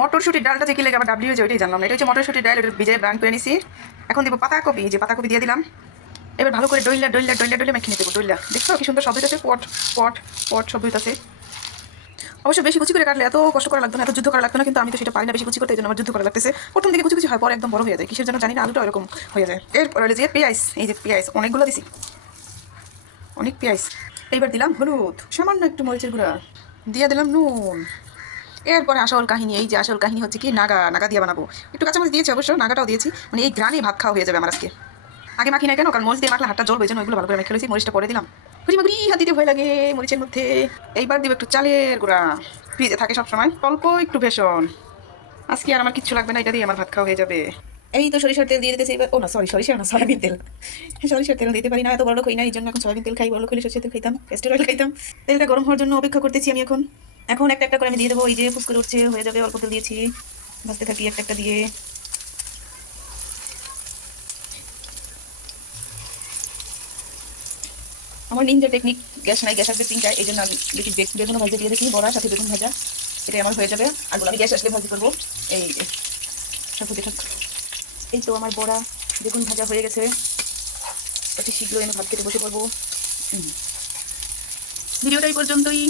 মটরশুটির ডালটা যে কি লেগে আবার ডাব্লিউ হয়েছে ওইটাই জানলাম না। এটা হচ্ছে মটরশুটির ডাল, এটা ভিজে ব্রান করে নিছি। এখন দিব পাতাকপি, যে পাতাকপি দিয়ে দিলাম। এবার ভালো করে ডইলা ডইলা ডইলা ডইলা মেখে নিতে দেবো। ডইলা দেখছো কি সুন্দর শব্দ হইতেছে, পট পট পট শব্দ হইতেছে। অবশ্য বেশি কুচি করে কাটলে এত কষ্ট করা লাগতো না, এত যুদ্ধ করা লাগতো না, কিন্তু আমি তো সেটা পারি না বেশি কুচি করতে, এই জন্য আমার যুদ্ধ করা লাগতেছে। প্রথম দিকে কুচি কুচি হয়, পরে একদম বড় হয়ে যায়, কিসের জন্য জানি না, আলুটা এরকম হয়ে যায়। এরপর হলো যে পেঁয়াজ, এই যে পেঁয়াজ অনেকগুলো দিছি, অনেক পেঁয়াজ। এইবার দিলাম হলুদ, সামান্য একটু মরিচের গুঁড়া, দিয়ে দিলাম নুন। এরপরে আসল কাহিনী, এই যে আসল কাহিনী হচ্ছে কি, নাগা নাগা দিয়ে বানাবো। একটু কাঁচামরিচ দিয়েছি, অবশ্য নাগাটাও দিয়েছি, মানে এই গ্রানে ভাত খাওয়া হয়ে যাবে আমার আজকে। আগে মাখি না কেন, কারণ মরিচ দিয়ে মাখলে হাতটা জ্বলবে, যেন ওইগুলো ভালো করে মেখে ফেলেছি। মরিচটা পরে দিলাম, খুঁজি মাগুরি হাত দিতে ভয় লাগে মরিচের মধ্যে। এইবার দিব একটু চালের গুঁড়া, ফ্রিজে থাকে সবসময়, অল্প একটু বেসন। আজকে আর আমার কিচ্ছু লাগবে না, এটা দিয়ে আমার ভাত খাওয়া হয়ে যাবে। এই তো সরিষার তেল দিয়ে দিতেছি এবার। ও না, সরিষার না, সয়াবিন তেল। সরিষার তেল দিতে পারি না, এত বড় লোক হই না, এই জন্য এখন সয়াবিন তেল খাই। বড় লোক হলে সরিষার তেল খাইতাম, ক্যাস্টর অয়েল খাইতাম। তেলটা গরম হওয়ার জন্য অপেক্ষা করতেছি আমি এখন। এখন একটা একটা করে আমি দিয়ে দেবো, এই যে ফুস করে উঠছে, হয়ে যাবে। অল্প তেল দিয়েছি, ভাজতে থাকি একটা একটা দিয়ে। আমার নিনজা টেকনিক, গ্যাস নাই, গ্যাস আসবে তিনটায়, এই জন্য আমি দেখি বেগুন ভাজতে দিয়ে দেখি, বড়ার সাথে বেগুন ভাজা, এটাই আমার হয়ে যাবে। আগুলো আমি গ্যাস আসলে ভাজি করবো। এই যে সাথে থাক। এই তো আমার বড়া বেগুন ভাজা হয়ে গেছে, অতি শীঘ্রই আমি ভাত খেতে বসে পড়বো। ভিডিওটা এই পর্যন্তই।